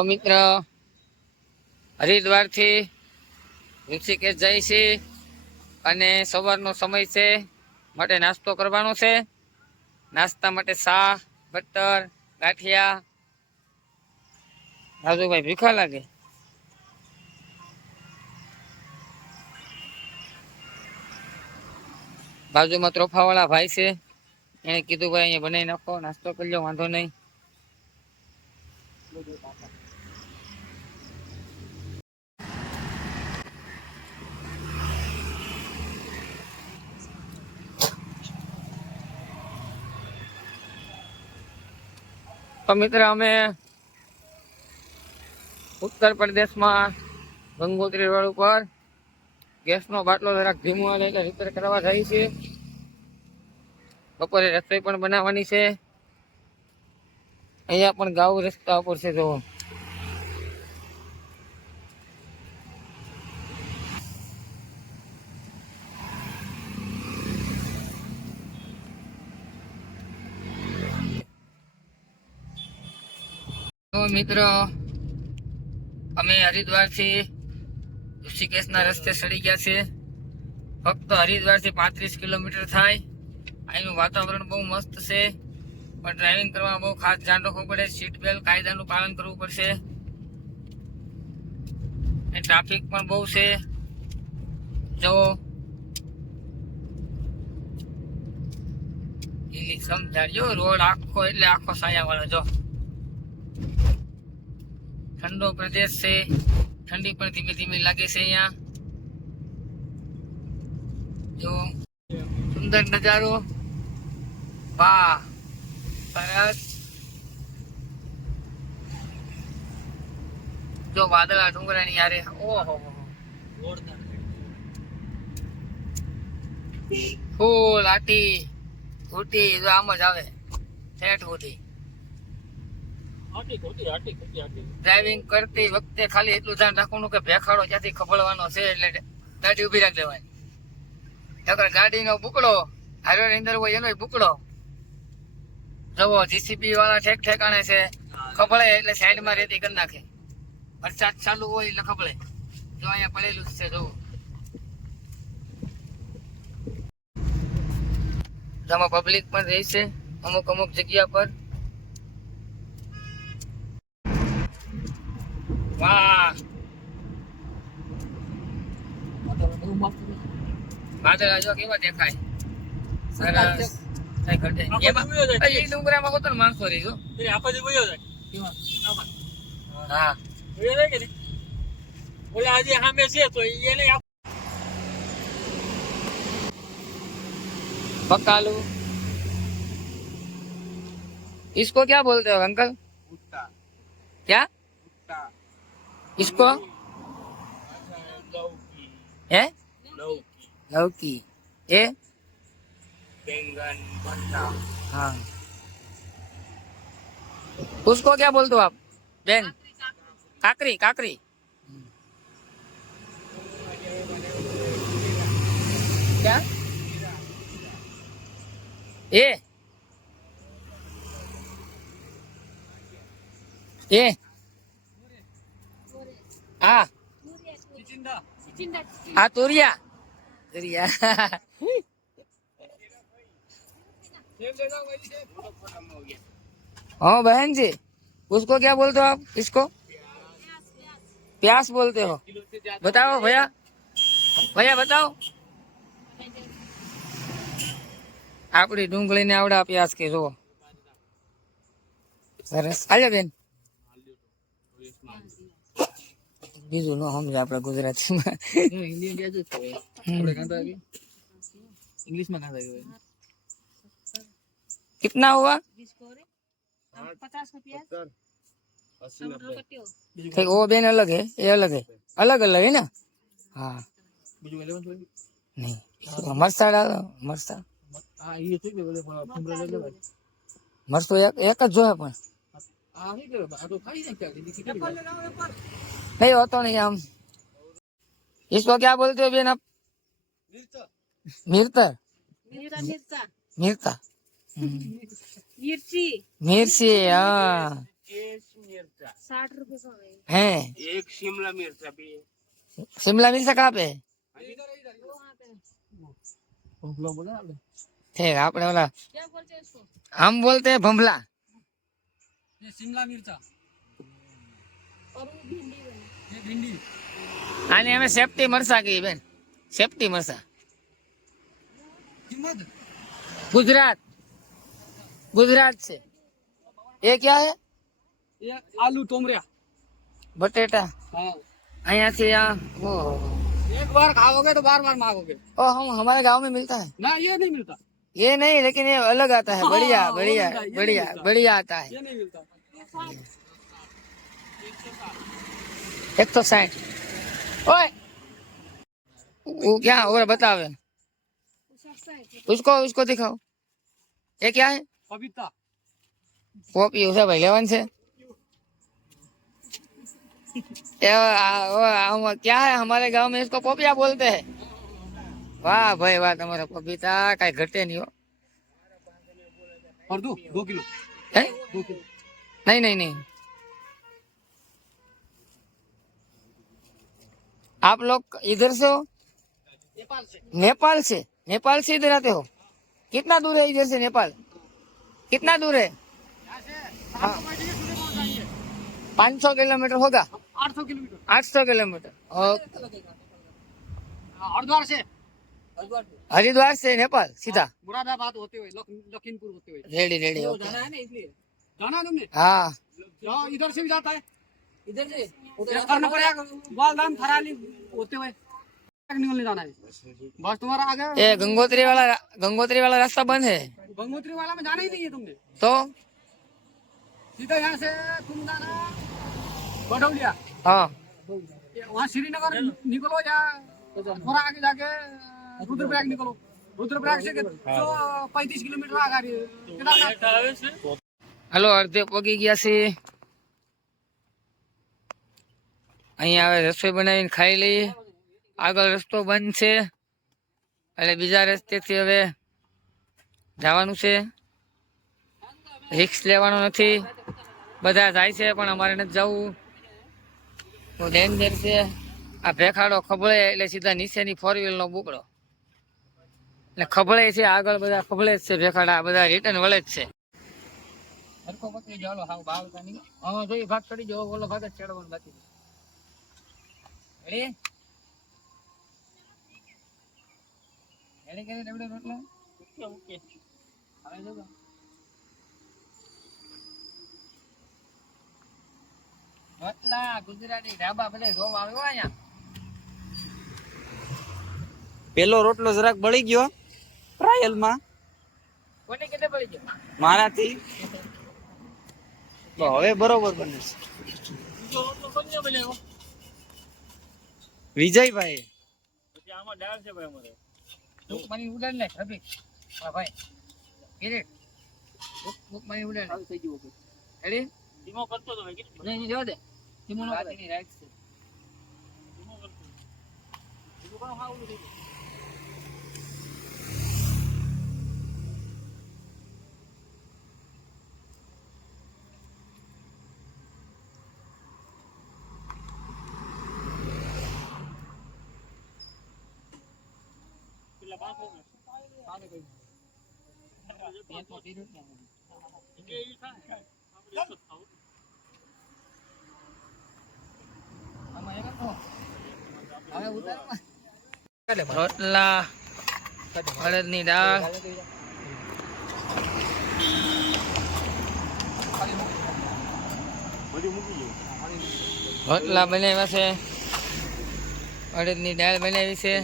તો મિત્ર હરિદ્વાર થી ઋષિકેશ જાય છે અને સવારનો સમય છે માટે નાસ્તો કરવાનો છે. નાસ્તા માટે ચા, બટર, ગાંઠિયા. રાજુભાઈ ભીખા લાગે. બાજુમાં ત્રોફા વાળા ભાઈ છે, એને કીધું ભાઈ અહીંયા બનાવી નાખો, નાસ્તો કરી લો, વાંધો નહીં. તો મિત્ર અમે ઉત્તર પ્રદેશમાં ગંગોત્રી રોડ ઉપર ગેસનો બાટલો જરાક ધીમો આવે એટલે રિપેર કરવા જાય છે. બપોરે રસોઈ પણ બનાવવાની છે. અહીંયા પણ ગાવ રસ્તા ઉપર છે જો. તો મિત્રો અમે હરિદ્વાર થી ઋષિકેશ ના રસ્તે ચડી ગયા છે. ફક્ત હરિદ્વાર થી 35 કિલોમીટર થાય. અહીંનું વાતાવરણ બહુ મસ્ત છે, પણ ડ્રાઇવિંગ કરવામાં બહુ ખાસ ધ્યાન રાખવું પડે. સીટ બેલ્ટ કાયદાનું પાલન કરવું પડશે. ટ્રાફિક પણ બહુ છે. જો સમજાડજો, રોડ આખો એટલે આખો સાયા વાળો. જો ઠંડો પ્રદેશ છે, ઠંડી પણ ધીમે ધીમે લાગે છે અહીંયા. જો સુંદર નજારો, વાહ સરસ. જો વાદળા ડુંગરાની યારે, ઓહો ફૂલ આટી ઘૂટી, જો આમ જ આવે ઠેઠ સુધી. ડ્રાઇવિંગ કરતી વખતે ખાલી એટલું ધ્યાન રાખવાનું કે ભેખાડો ક્યાંથી ખબળવાનો છે, એટલે ગાડી ઉભી રાખી દેવાની. નકર ગાડીનો બુકડો હાઈવે અંદર હોય એનો બુકડો. જવો જીસીબી વાળા ઠેક ઠેકાણે છે, ખબળે એટલે સાઈડમાં રેતી કરી નાખે. વરસાદ ચાલુ હોય એટલે ખબળે. જો અહીંયા પડેલું જ છે જોવું. આમાં પબ્લિક પણ રહી છે અમુક અમુક જગ્યા પર. વાહ વાદળા જો કેવા દેખાય, સરસ. ડુંગરામાં હોતો ને માણસો રહી જો. હા बकालू, इसको क्या बोलते हो अंकल? क्या इसको है? लौकी. ये बैंगन भरता. हाँ, उसको क्या बोलते हो आप बेन? काकरी. काकरी क्या? ये हाँ हाँ तुरिया. तुरिया हाँ बहन जी, उसको क्या बोलते हो आप? इसको प्यास बोलते हो. बताओ भैया, भैया बताओ. આપડી ડુંગળી ને આવડા પ્યાસ કે જો સરસ. આજા બેન, બીજું ન સમજે આપડે ગુજરાતીમાં. कितना हुआ? 50 वो बेन अलग है, ये अलग है, अलग अलग है ना. हाँ नहीं मरचा डालो, मरचा मस्त तो एक जो है પણ नहीं होता नहीं हम. इसको क्या बोलते हो बेन आप? मिर्तर. मिर्ता. मिर्ची. मिर्ची हाँ है एक शिमला मिर्चा भी है। शिमला मिर्च कहाँ पे है? ठीक आपने बोला हम बोलते हैं भमला ये शिमला मिर्चा और वो भिंडी बनी। ये भिंडी आने हमें सेफ्टी मरसा की बेन सेफ्टी मरसा हिम्मत गुजरात गुजरात से ये क्या है ये आलू टोमरिया बटेटा हाँ यहाँ से यहाँ वो एक बार खाओगे तो बार बार मांगोगे ओ हम हमारे गांव में मिलता है ना ये नहीं मिलता ये नहीं लेकिन ये अलग आता है बढ़िया हाँ, वो बढ़िया मिलता है, ये बढ़िया नहीं मिलता। बढ़िया आता है ये नहीं मिलता 160 ओए वो क्या और बताओ वो सस्ता है। उसको उसको दिखाओ ये क्या है पपीता कॉपी उसे भाई लेवन से क्या है हमारे गांव में इसको पोपिया बोलते हैं वाह भाई वाह तुम्हारा पपीता कहीं घटे नहीं हो और 2 किलो है? 2 किलो नहीं नहीं नहीं आप लोग इधर से हो नेपाल से नेपाल से इधर आते हो कितना दूर है इधर से नेपाल कितना दूर है यहाँ से हाँ। 500 500 किलोमीटर होगा 800 किलोमीटर 800 किलोमीटर और हरिद्वार से हरिद्वार से नेपाल सीधा मुरादाबाद होते हुए लखीमपुर होते हुए रेडी रेडी वो जाना है ना इसलिए जाना है तुमने हाँ जाओ इधर से भी जाता है इधर से ये करना पड़ेगा बालधाम थराली होते हुए निकलने जाना है बस तुम्हारा आगे ये गंगोत्री वाला रास्ता बंद है गंगोत्री वाला में जाना ही नहीं है तुमने तो सीधा यहाँ से तुम जाना बडौलिया हाँ वहाँ श्रीनगर निकलो या थोड़ा आगे जाके रुद्रप्रयाग निकलो रुद्रप्रयाग से 35 किलोमीटर आगे केदारनाथ હલો અડધે પગી ગયા છે અહીંયા હવે રસોઈ બનાવીને ખાઈ લઈએ આગળ રસ્તો બંધ છે એટલે બીજા રસ્તેથી હવે જવાનું છે રિક્સ લેવાનો નથી બધા જાય છે પણ અમારે નથી જવું બહુ ડેન્જર છે આ ભેખાડો ખબળે એટલે સીધા નીચેની 4 વ્હીલનો બુકડો એટલે ખબળે છે આગળ બધા ખબળે જ છે ભેખાડા બધા રિટર્ન વળે જ છે હરકો પકડી જાવ હાવ બાવતા નહીં હા જોઈ ભાગ ચડી જાવ ઓલો ભાગ જ ચડવાનો બાકી રેડી રેડી કરી ડબડે રોટલા ઓકે હવે જો રોટલા ગુજરાતી ઢાબા બધે જોવા આવ્યો અહીંયા પેલો રોટલો જરાક બળી ગયો ટ્રાયલ માં કોને કેતે પડી ગયો મારાથી તો હવે બરોબર બને છે બીજો રોટલો કોને બનાવ્યો વિજયભાઈ પછી આમાં દાળ છે ભાઈ અમારે બુક મની ઉડાડ લે રફીક હા ભાઈ કિરીટ બુક મની ઉડાડ થઈ ગયું રેડી ધીમો કરતો તો ભાઈ નહીં જવા દે તીમોનો રાઈટ છે ધીમો કરતો ધીમો કામ હાવ થઈ ગયું રોટલા અડદની દાળ રોટલા બનાવ્યા છે અડદની દાળ બનાવી છે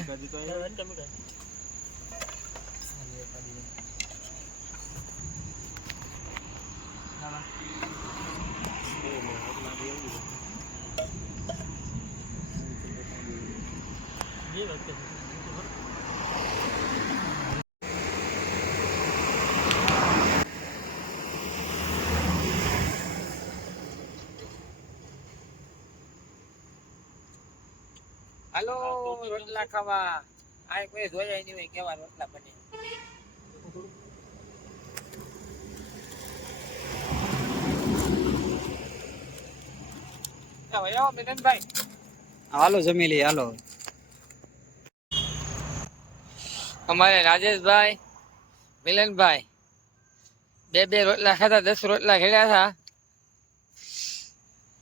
હાલો રોટલા ખાવા આ કોઈ જોયા નહીં હોય કેવા રોટલા બને હાલો જમી લઈએ હાલો. અમારે રાજેશભાઈ મિલનભાઈ બે રોટલા ખાધા, 10 રોટલા ખેડ્યા હતા,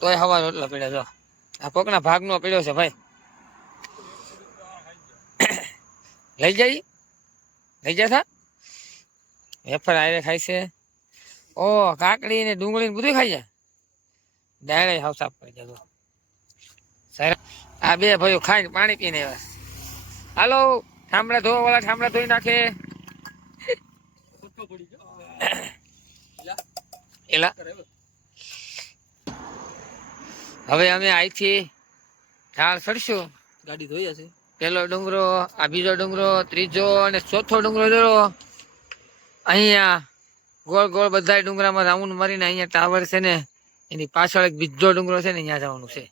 તોય હવા રોટલા પીડ્યા. જો આ કોકના ભાગનો પીડ્યો છે ભાઈ. લઈ જતા વેફર આરે ખાય છે. ઓ કાકડી ને ડુંગળી ને બધું ખાઈ જાય. ડાયરે હાવ સાફ કરી દેજો. આ બે ભાઈઓ ખાઈને પાણી પીને આવ્યા. હાલો ઠામડા ધોવા વાળા ઠામડા ધોઈ નાખે. એલા હવે અમે અહીંથી ઢાળ ચડશું. ગાડી ધોઈ હશે. પેલો ડુંગરો, આ બીજો ડુંગરો, ત્રીજો અને ચોથો ડુંગરો જોયો. અહીંયા ગોળ ગોળ બધા ડુંગરામાં રાઉન્ડ મારીને અહીંયા ટાવર છે ને એની પાછળ એક બીજો ડુંગરો છે ને અહીંયા જવાનું છે.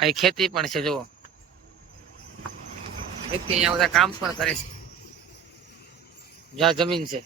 અહીં ખેતી પણ છે. જુઓ ખેતી, અહીંયા બધા કામ પણ કરે છે. જ્યાં જમીન છે.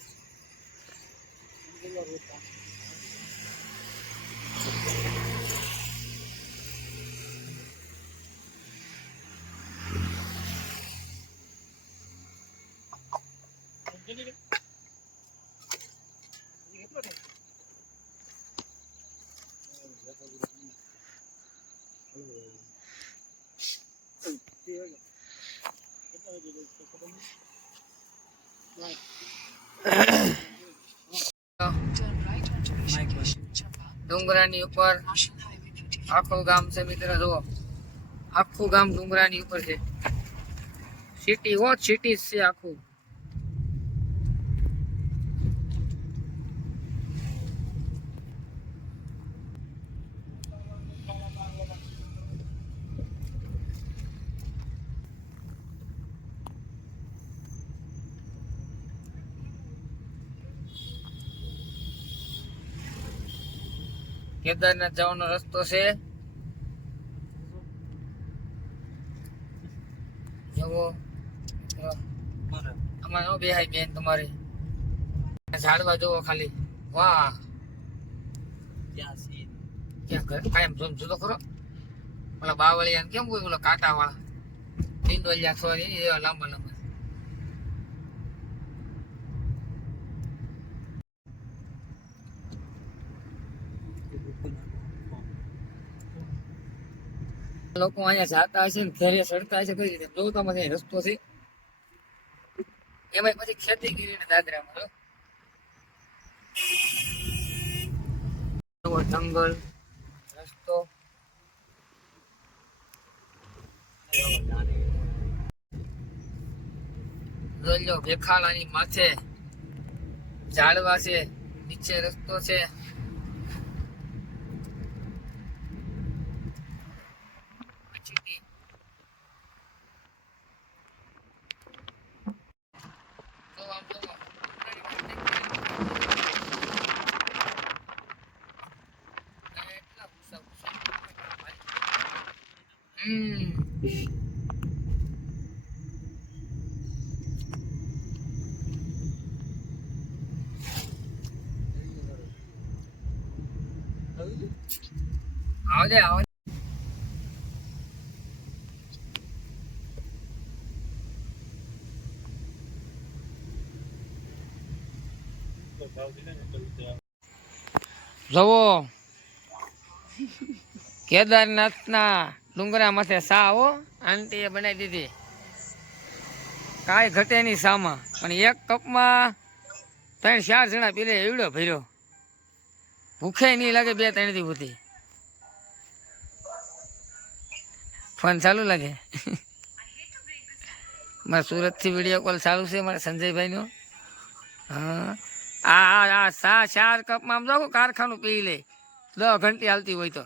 ડુંગરાની ઉપર આખું ગામ છે મિત્ર. જુઓ આખું ગામ ડુંગરાની ઉપર છે. સિટી સિટી છે આખું. કેદારનાથ જવાનો રસ્તો છે. જવો આમાં નો બેહાય બેન તમારી. ઝાડવા જુઓ ખાલી. વાહ ક્યાં ઘર કાયમ જોતો ખરો. ઓલા બાવળિયા કેમ કોઈ ઓલા કાંટા વાળા ટીંડોલિયા સોરી એવા લાંબા લાંબા. લોકો અહીંયા જાતા હશે ને ઘરે ચડતા હશે કઈ રીતે જોતા મને રસ્તો છે. એમાં પછી ખેતી કરીને દાદરામાં જંગલ રસ્તો. જોઈ લો ભેખાલાની માથે ઝાડવા છે, નીચે રસ્તો છે. આવજે આવજે. જવો કેદારનાથના ડુંગરા માથે સા હો આંટીએ બનાવી દીધી. કાંઈ ઘટે નહીં સામાં, પણ એક કપમાં 3-4 જણા પીલે એવડો ભર્યો. ભૂખે નહીં લાગે 2-3 દી સુધી. ફોન ચાલુ લાગે. મારા સુરતથી વિડીયો કોલ ચાલુ છે મારા સંજયભાઈનો. હા આ 4 કપમાં આમ જો કારખાનું પી લે 10 ઘંટી હાલતી હોય તો.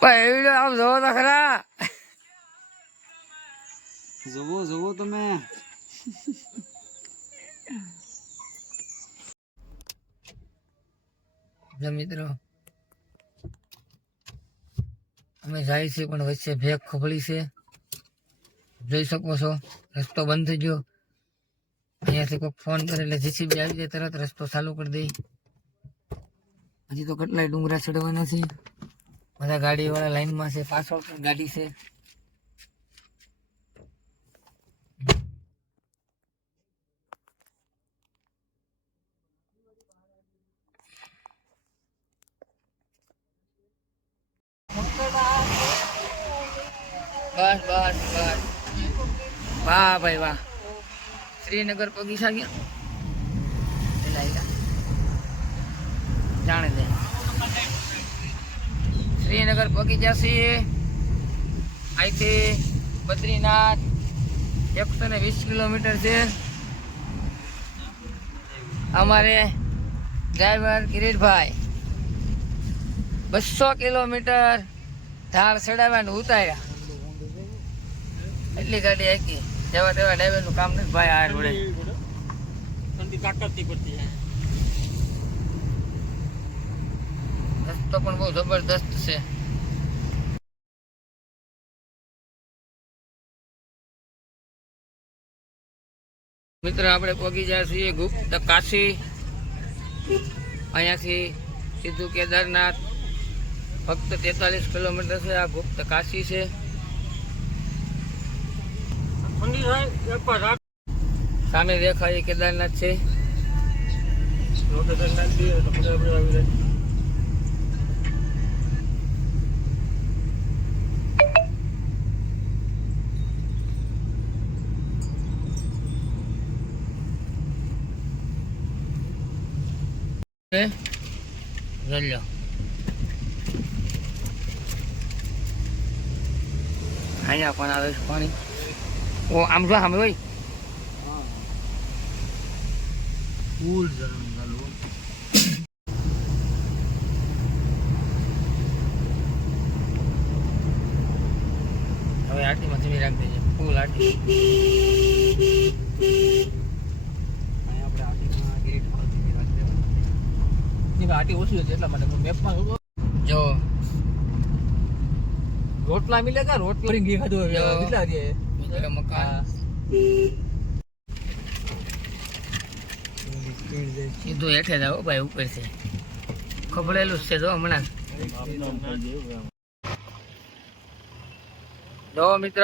પણ આમ જોવો તો ખરા. જોવો તમે. મિત્રો અમે જાય છે પણ વચ્ચે ભેગ ખોભળી છે. જોઈ શકો છો રસ્તો બંધ થઈ ગયો. અહીંયાથી કોઈ ફોન કરે એટલે જીસીબી આવી જાય, તરત રસ્તો ચાલુ કરી દે. હજી તો કેટલાય ડુંગરા ચડવાના છે. બધા ગાડી વાળા લાઈનમાં છે, પાછળ પણ ગાડી છે. બસ બસ બસ, વાહ ભાઈ વાહ, શ્રીનગર પગીસા ગયા. જાણે દે શ્રીનગર પગી જશે. અહીંથી બદ્રીનાથ 120 કિલોમીટર છે. અમારે ડ્રાઈવર કિરીટભાઈ 200 કિલોમીટર ધાર ચડાવ્યા ને ઉતાર્યા. એટલી ગાડી હાકી જેવા તેવા ડ્રાઈવર નું કામ નથી ભાઈ. આ રોડે રસ્તો પણ બહુ જબરદસ્ત છે. મિત્રો આપણે પહોંચી ગયા છીએ ગુપ્ત કાશી. અહીંયાથી સીધું કેદારનાથ ફક્ત 43 કિલોમીટર છે. આ ગુપ્ત કાશી છે. સામે દેખાય કેદારનાથ છે. લો અહીંયા પણ આવે છે પાણી. ઓ આમ જો સામે હોય હવે આરતીમાં જમી રાખી દેજે. ફૂલ આરતી આટી ઓછી હતી એટલા માટે મેપમાં જો રોટલા મિલે કા રોટલા ઘી ખાધું કેટલા મિત્રો મકાન સીધું હેઠે જાવ ભાઈ, ઉપર છે ખબડેલું છે. જો હમણાં જો મિત્ર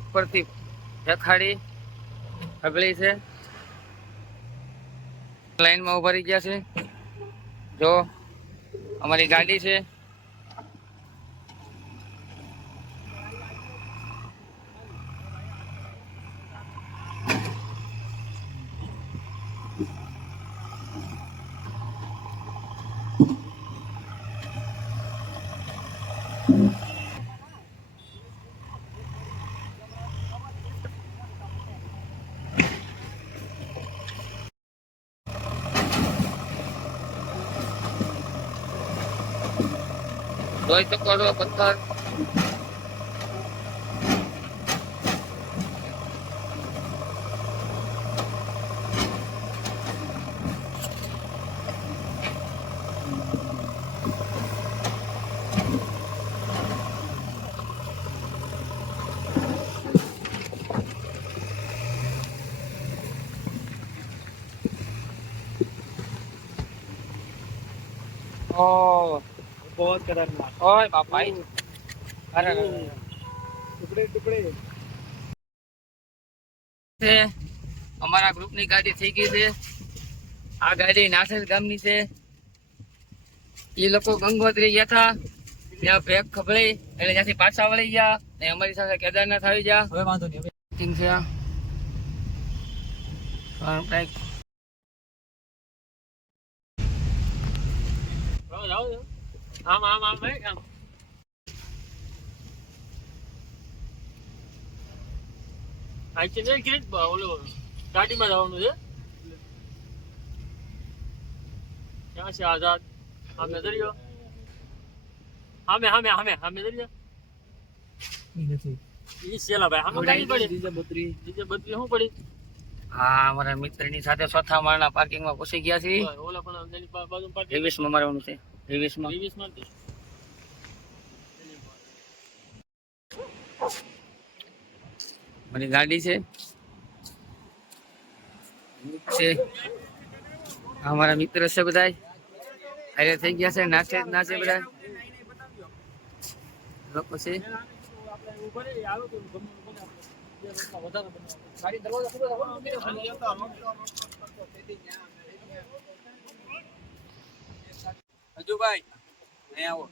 ઉપરથી દેખાડી અગળી છે. લાઈનમાં ઉભા રહી ગયા છે. જો અમારી ગાડી છે. જોઈ શકો છો પથ્થર. ઓ बहुत खतरनाक ઓય બાપા અરે टुकड़े टुकड़े છે. અમારા ગ્રુપની ગાડી થઈ ગઈ છે. આ ગાડી નાસેલ ગામની છે. એ લોકો ગંગોત્રી ગયા હતા, ત્યાં ભેગ ખબળી એટલે ત્યાંથી પાછા વળી ગયા ને અમારી સાથે કેદારનાથ આવી ગયા. હવે વાંધો નહીં ઠીક છે. કંઈક આમ આમ આમ આમ આઈ છે કે ઓલો ગાડીમાં જવાનું છે. ક્યાં છે આઝાદ? આમે દરિયો આમે આમે આમે આમે દરિયો ઈ સેલા ભાઈ આમે ગાડી પડી ડીજે બત્રી શું પડી? હા અમારા મિત્રની સાથે ચોથા માળના પાર્કિંગમાં ઘૂસી ગયા છે. ઓલા પણ એની બાજુ પાર્કિંગ 23 માં મારવાનું છે. 23 માં મારી ગાડી છે. છે અમારા મિત્ર છે બધા હારે થઈ ગયા છે, નાચે બધા લોકો છે. હજુભાઈ અહીં આવો.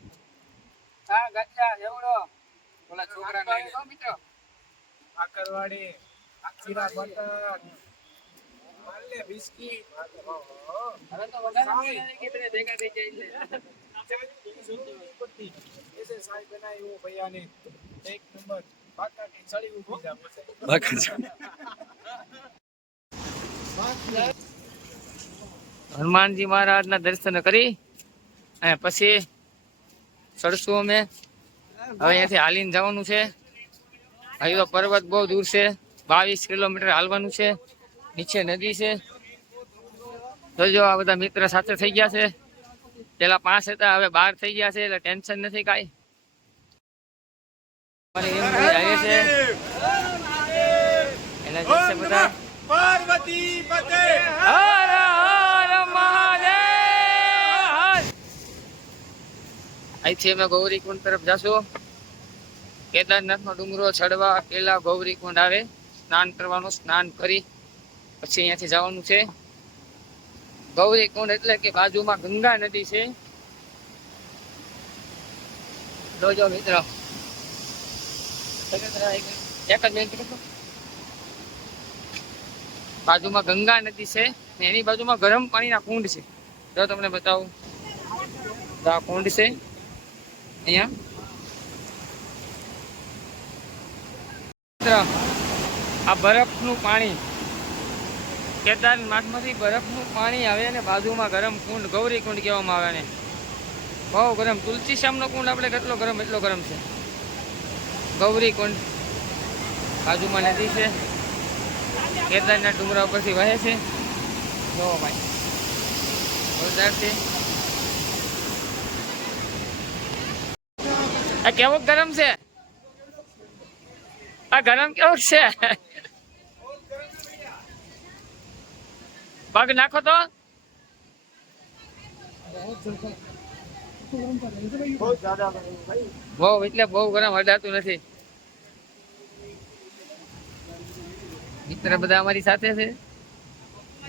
હા ગચ્ચા એવડો ઓલા છોકરા મિત્રો આકરવાડી આખીરા બટર માલે બિસ્કિટ હવે તો વધારે કે ભેગા થઈ જાય ऐसे साई बनाई वो भैया ने एक नंबर बाका की चढ़ी ऊपर जा હનુમાનજી મહારાજના દર્શન કરી અને પછી ચડશું અમે. હવે અહીંયાથી હાલીને જવાનું છે. અહીં તો પર્વત બહુ દૂર છે, 22 કિલોમીટર હાલવાનું છે. નીચે નદી છે. જોજો આ બધા મિત્ર સાથે થઈ ગયા છે. પેલા 5 હતા, હવે 12 થઈ ગયા છે, એટલે ટેન્શન નથી કાંઈ. એના જશે બધા पार्वती पते હર હર મહાદેવ. અહીંથી અમે ગૌરીકુંડ તરફ જાશું. કેદારનાથનો ડુંગરો ચડવા પેલા ગૌરીકુંડ આવે, સ્નાન કરવાનું, સ્નાન કરી પછી અહીંયાથી જવાનું છે. ગૌરીકુંડ એટલે કે બાજુમાં ગંગા નદી છે. જોજો મિત્રો, એક જ મિનિટ કરો. બાજુમાં ગંગા નદી છે, ને એની બાજુમાં ગરમ પાણીના કુંડ છે. જો તમને બતાવું, તો આ કુંડ છે અહીંયા. આ બરફનું પાણી, કેદારનાથમાંથી બરફનું પાણી આવે અને બાજુમાં ગરમ કુંડ, ગૌરી કુંડ કહેવામાં આવે ને. બહુ ગરમ. તુલસી શ્યામનો કુંડ આપણે કેટલો ગરમ, એટલો ગરમ છે. ગૌરી કુંડ બાજુમાં નદી છે, કેદારના ડુંગરા ઉપરથી વહે છે. જો ભાઈ જોરદાર છે. આ કેવો ગરમ છે, આ ગરમ કેવો છે. પગ નાખો તો બહુ, એટલે બહુ ગરમ, અડાતું નથી. મિત્ર બધા અમારી સાથે છે.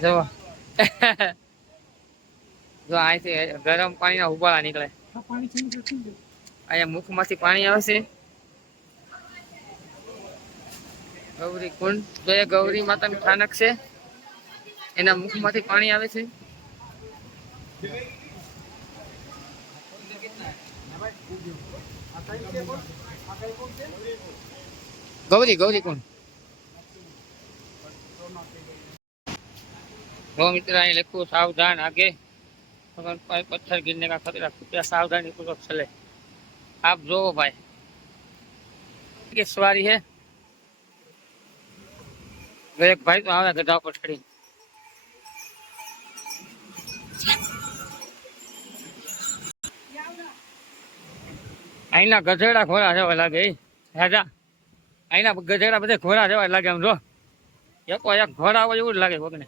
જો જો અહીંથી ગરમ પાણીના ઉબાળા નીકળે. અહીંયા મુખમાંથી પાણી આવે છે. ગૌરી કુંડ, જો એ ગૌરી માતાનું સ્થાનક છે, એના મુખમાંથી પાણી આવે છે. ગૌરી કુંડ. वो मित्र અહીં લખ્યું सावधान आगे पत्थर गिरने का खतरा, कृपया सावधानी पूर्वक चले. आप जो भाई की सवारी है. एक भाई तो आवे गधा पर चढ़ी. અહીંના ગધેડા ઘોડા જેવા લાગે. રાજા અહીંના ગધેડા બધા ઘોડા જેવા લાગે. આમ જો એક ઘોડા હોય એવું જ લાગે કોકને.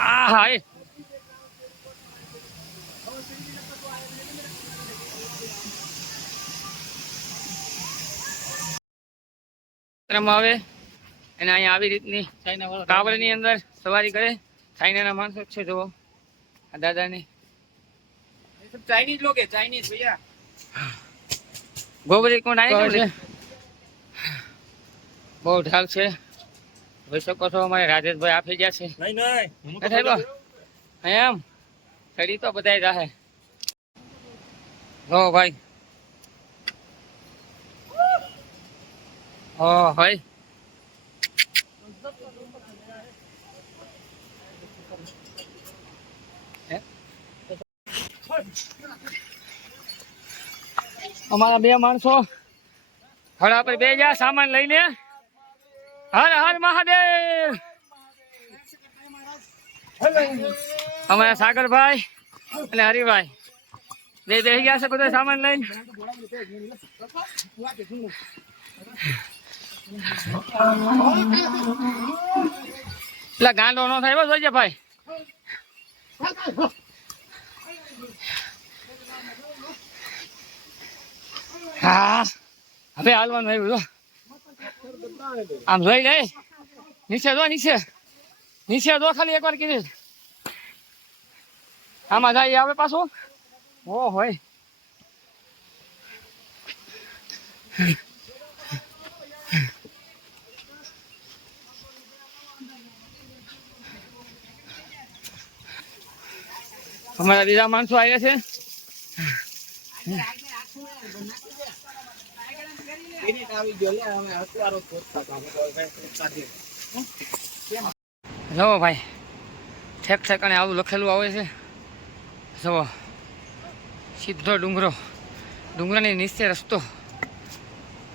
આહા એ આવે અને અહીંયા આવી રીતની કાવડની અંદર સવારી કરે. ચાઇનાના માણસો છે. જુઓ આ દાદાની. चाइनीज लोग है, चाइनीज भैया. ગોબરી કોણ આવી છે. બહુ ઢાલ છે, જોઈ શકો છો. અમારે રાજેશભાઈ આપી ગયા છે. એમ ચડી તો બધા જાહે. હો ભાઈ, હો ભાઈ. અમારા બે માણસો હળા પર બે જા સામાન લઈને. હર હર મહાદેવ. અમારા સાગરભાઈ અને હરિભાઈ બે બેસી ગયા છે બધો સામાન લઈને. એટલે ગાંડો નો થાય બસ જોઈજે ભાઈ. હા હવે હાલવાનું આવ્યું જો. આમ જોઈ લે નીચે જો નીચે નીચે જો ખાલી એકવાર કીધી આમાં જાય આવે પાછું. ઓ હોય અમારા બીજા માણસો આવ્યા છે. જુઓ ભાઈ ઠેક ઠેકાણે આવું લખેલું આવે છે. જુઓ સીધો ડુંગરો, ડુંગરાની નીચે રસ્તો,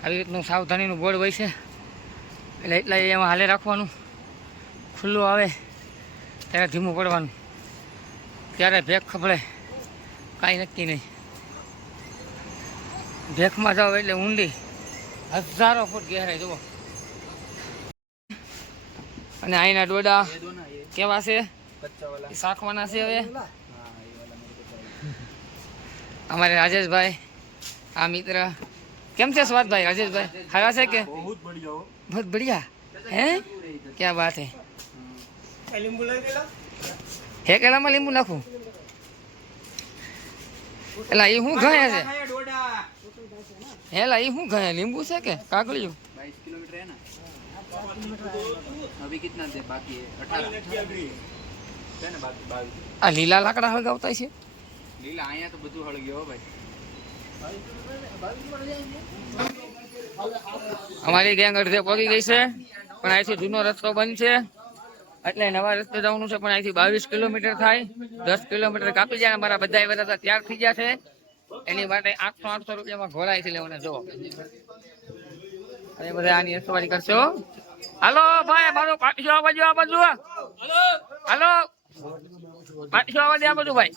આવી રીતનું સાવધાનીનું બોર્ડ હોય છે. એટલે એટલા એમાં હાલે રાખવાનું. ખુલ્લું આવે ત્યારે ધીમું પડવાનું, ત્યારે ભેગ ખપડે કાંઈ નક્કી નહીં. ભેખમાં જાઓ એટલે ઊંડી 1000 ફૂટ ગહેરાઈ જુઓ. અને અહીંના ડોડા કેવા છે એ શાખવાના છે. હવે અમારે રાજેશભાઈ આ મિત્ર કેમ છે સ્વાદભાઈ? રાજેશભાઈ ખાવા છે કે? બહુ બઢિયા હે, ક્યાં વાત હે. હે કેળામાં લીંબુ નાખું એટલે એ શું ગયા છે? હેલા એ શું ગયા? લીંબુ છે કે કાકડિયું? 22 किलोमीटर है ना अभी कितना देर बाकी है 18 है ना बाकी 22 આ લીલા લાકડા હળગાવતા છે. લીલા અહીંયા તો બધું હળગ્યો હો ભાઈ. અમારી ગેંગ અડધે પગી ગઈ છે પણ અહીંથી જૂનો રસ્તો બંધ છે એટલે નવા રસ્તે જવાનું છે. પણ અહીંથી 22 કિલોમીટર થાય, 10 કિલોમીટર કાપી જાય. અમારા બધા બધા તૈયાર થઈ ગયા છે. એની માટે 800 રૂપિયામાં ઘોડાઈથી લેવાના. જો અને બધા આની સવારી કરશો. હાલો ભાઈ મારું પાટીશો આ બાજુ, આ બાજુ હાલો પાટીશો આ બાજુ, આ બાજુ ભાઈ.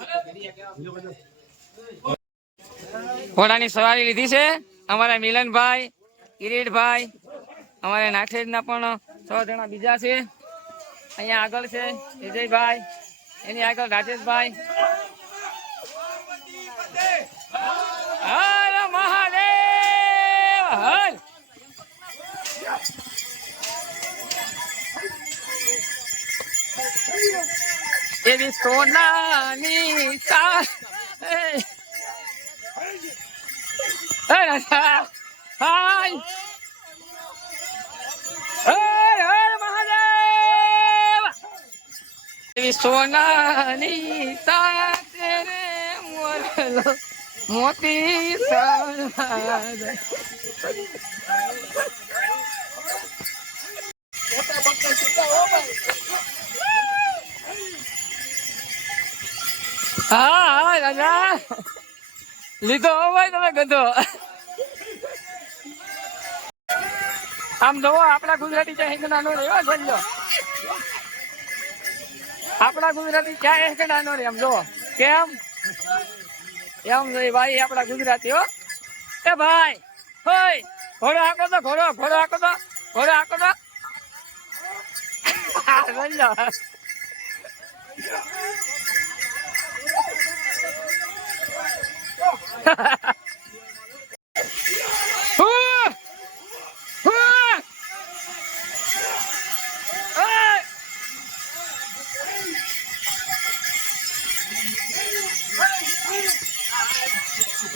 ઘોડાની સવારી લીધી છે અમારા મિલનભાઈ, કિરીટભાઈ, અમારે નાથેજના પણ 6 જણા બીજા છે. અહીંયા આગળ છે વિજયભાઈ, એની આગળ રાજેશભાઈ. હર મહાદેવ હર. એવી સોનાની તાર હાય હર હર મહાદેવ. એવી સોનાની તારે મોરલો મોતી સાર. હા હા રાજા લીધો ભાઈ તમે ગધો. આમ જોવો આપણા ગુજરાતી ચા હિંગણાનો રે સમજો. આપણા ગુજરાતી ચા હિંગણાનો રે. આમ જોવો કેમ એમ જોઈ ભાઈ આપણા ગુજરાતી હો. એ ભાઈ હોય ઘોડો હાકો તો, ઘોડો ઘોડો હાકો તો, ઘોડો હાકો તો સમજો.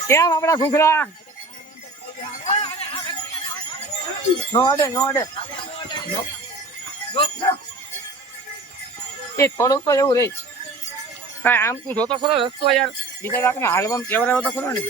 કેમ આપડા ઘૂઘરા નો અડે નો અડે એ થોડુંક તો એવું રહે. કઈ આમ તું જોતો ખરો રસ્તો યાર, બીજા લાખ ને હાલવામાં કેવડાવો તો ખરો ને.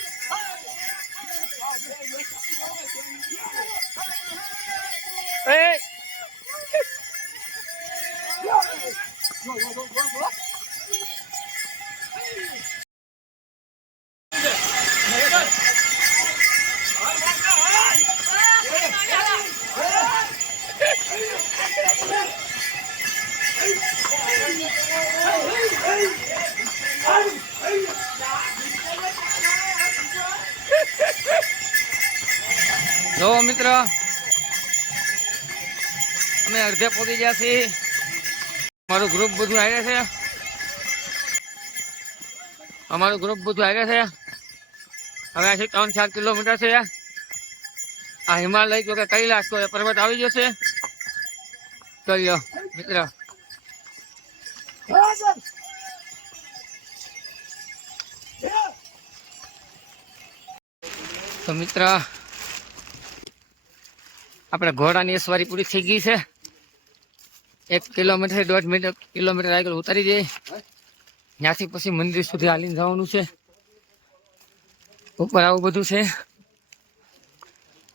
જો મિત્ર અમે અડધે પહોંચી ગયા છીએ. અમારું ગ્રુપ બધું આવે છે. અમારું ગ્રુપ બધું આવે છે. હવે આથી 3-4 કિલોમીટર છે. આ હિમાલય જો કે કૈલાસ તો એ પર્વત આવી જશે. ચલ્યો મિત્ર. તો મિત્ર આપણે ઘોડાની સવારી પૂરી થઈ ગઈ છે. 1 કિલોમીટર 1.5 કિલોમીટર આગળ ઉતારી જઈએ. ત્યાંથી પછી મંદિર સુધી હાલીને જવાનું છે. ઉપર આવું બધું છે.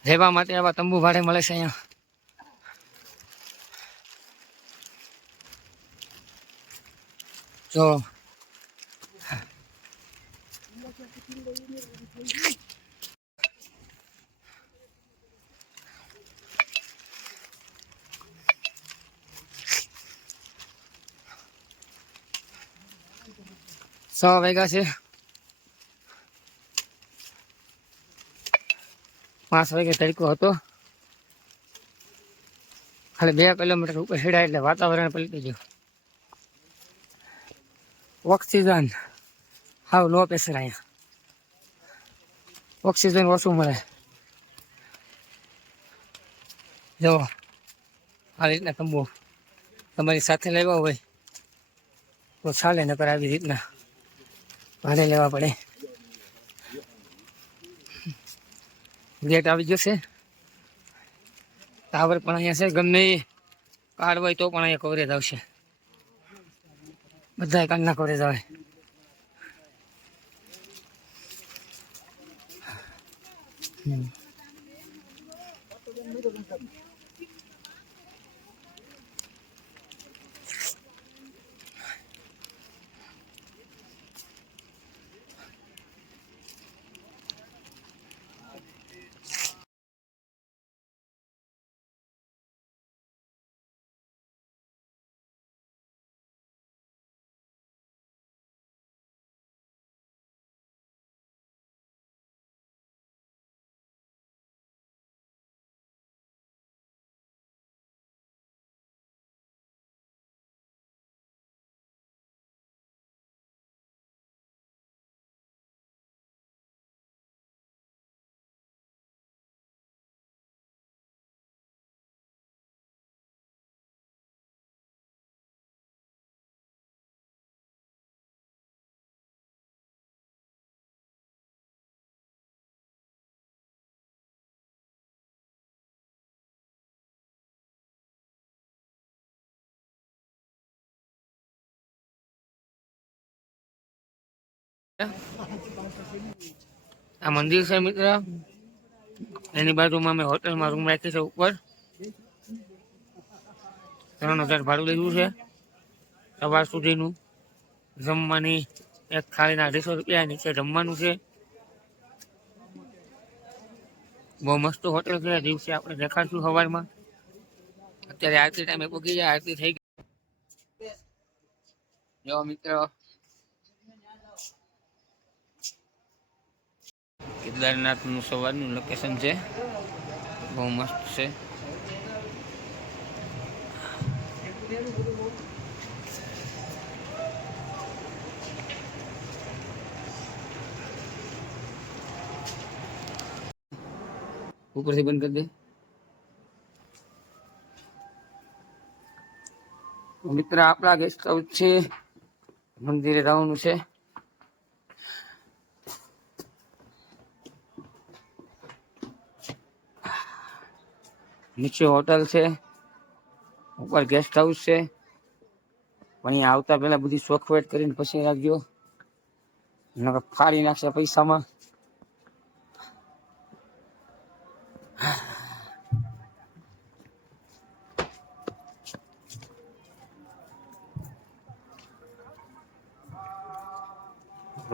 રહેવા માટે આવા તંબુ ભાડે મળે છે અહીંયા. જો સો વાગ્યા છે. 5 વાગે તડકો હતો. ખાલી 2 કિલોમીટર ઉપર હેડા એટલે વાતાવરણ પલટી ગયું. ઓક્સિજન હાવ લો પ્રેશર. અહીંયા ઓક્સિજન ઓછું મળે. જો આ રીતના તંબુ તમારી સાથે લેવા હોય તો ચાલે, નકર આવી રીતના ભાડે લેવા પડે. ગેટ આવી જશે. ટાવર પણ અહીંયા છે. ગમે એ કાર્ડ હોય તો પણ અહીંયા કવરેજ આવશે. બધા કાર્ડના કવરેજ આવે. આ મંદિર છે મિત્ર. એની બાજુમાં અમે હોટલમાં રૂમ રાખી છે. ઉપર 3000 ભાડું લીધું છે સવાર સુધીનું. જમવાની એક થાળીના 250 રૂપિયા. નીચે જમવાનું છે. બહુ મસ્ત હોટલ છે. દિવસે આપણે દેખાડશું સવારમાં. અત્યારે આરતી ટાઈમે પહોંચી જાય. આરતી થઈ ગઈ. જો મિત્રો કેદારનાથનું સવારનું લોકેશન છે. બહુ મસ્ત છે. ઉપરથી બંધ કરી દે. મિત્ર આપણા ગેસ્ટ હાઉસ છે. મંદિરે જવાનું છે. નીચે હોટલ છે. ઉપર ગેસ્ટ હાઉસ છે. અહીંયા આવતા પહેલા બધી સોખવેટ કરીને પછી રાખજો, નકર ફાડી નાખશે પૈસામાં.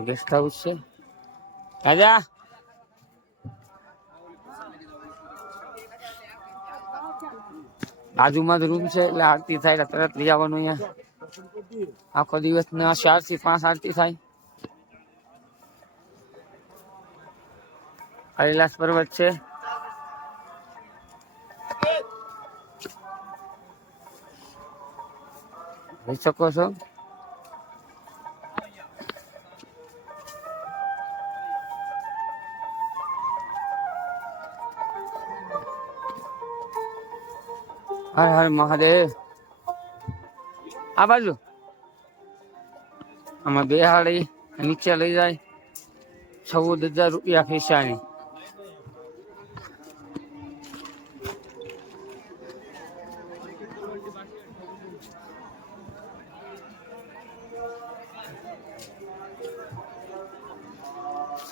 ગેસ્ટ હાઉસ છે. રાજા બાજુમાં જ રૂમ છે એટલે આરતી થાય એટલે તરત લઈ આવવાનું. અહીંયા આખો દિવસ ના 4 થી 5 આરતી થાય. કૈલાસ પર્વત છે. જોઈ શકો છો. હર હર મહાદેવ. આ બાજુ આમાં બેહાડી નીચે લઈ જાય 14,000 રૂપિયા ખિસ્સાની.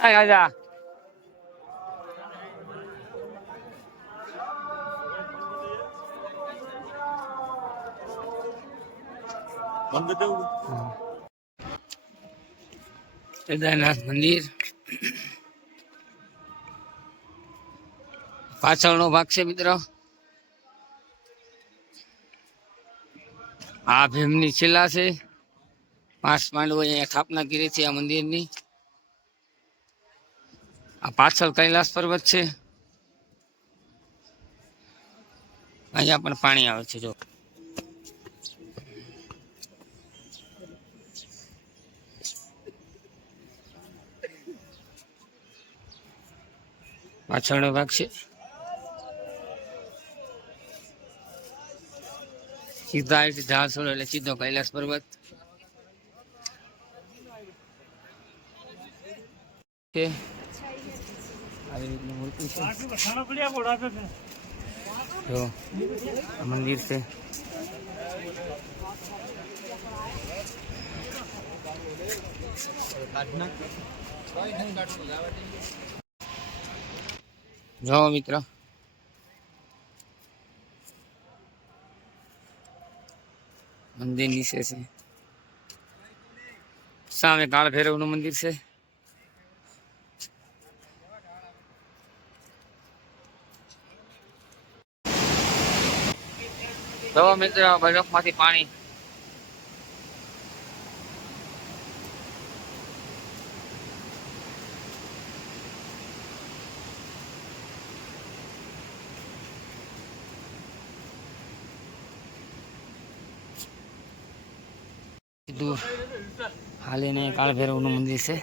આ રાજા કેદારનાથ મંદિર પાછળનો ભાગ છે મિત્રો. આ ભીમની શિલા છે. 5 પાંડવોએ અહીંયા સ્થાપના કરી છે આ મંદિરની. આ પાછળ કૈલાસ પર્વત છે. અહીંયા પણ પાણી આવે છે જો. પાછળનો ભાગ છે. સીધા અહીંથી ઢાળ છોડો એટલે સીધો કૈલાસ પર્વત છે. આવી રીતની મૂર્તિ છે જો. આ મંદિર છે. જો મિત્ર મંદિર નીચે છે. સામે કાળ ભૈરવનું મંદિર છે. જો મિત્ર બરફમાંથી પાણી. સીધું હાલીને કાળ ભૈરવનું મંદિર છે.